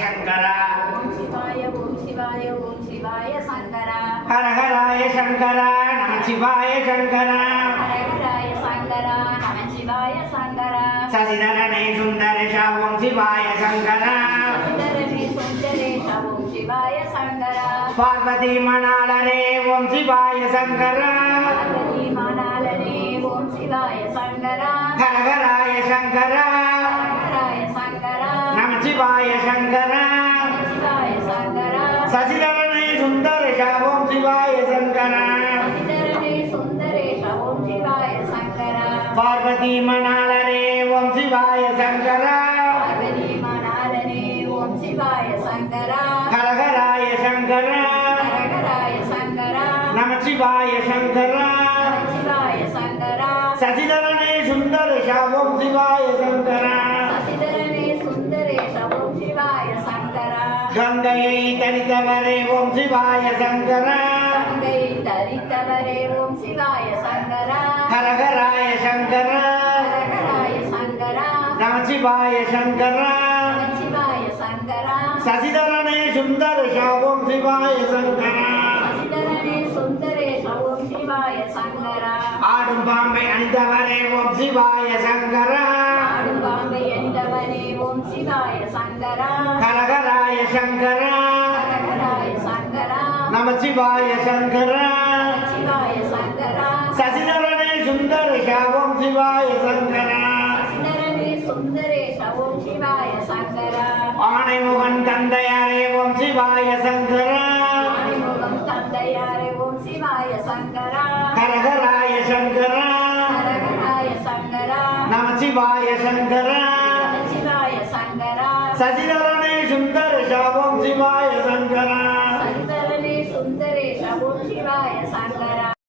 శంకర. హర హరాయ శంకర. నమ శివాయ శంకర. శశిధరణే సుందరేశ ఓం శివాయ శంకర. పార్వతీ మణాలనే ఓం శివాయ శంకర. పార్వతీ మానాలనే ఓం శివాయ శంకర. హర హరాయ శంకర. శివాయ శంకర. శశిధరణే సుందరేశ ఓం శివాయ శంకర. పార్వతీ మణాలనే ఓం శివాయ శంకర. శివాయ శంకర. నమ శివాయ శంకర. శశిధరణే సుందరేశ ఓం శివాయ శంకర. கங்கையை தரித்தவரே ஓம் சிவாய சங்கரா. கங்கையை தரித்தவரே ஓம் சிவாய சங்கரா. ஹரஹராய சங்கரா. ஹரஹராய சங்கரா. நமசிவாய சங்கரா. நமசிவாய சங்கரா. சசிதரனே சுந்தர ஓம் சிவாய சங்கரா. சசிதரனே சுந்தரேஷ ஓம் சிவாய சங்கரா. ஆடும் பாம்பை அணிந்தவரே ஓம் சிவாய சங்கரா. ஆடும் பாம்பை ஓம் சிவாய சங்கரா கனகராய சங்கரா கனகராய சங்கரா நமச்சிவாய சங்கரா சிவாய சங்கரா சசிதரனே சுந்தரேஷ ஓம் சிவாய சங்கரா சசிதரனே சுந்தரேஷ ஓம் சிவாய சங்கரா ஆணைமுகன் தந்தையாரே ஓம் சிவாய சங்கரா ஆணைமுகன் தந்தையாரே ஓம் சிவாய சங்கரா கனகராய சங்கரா கனகராய சங்கரா நமச்சிவாய சங்கரா சசிதரனை சுந்தர சாபம் சிவாய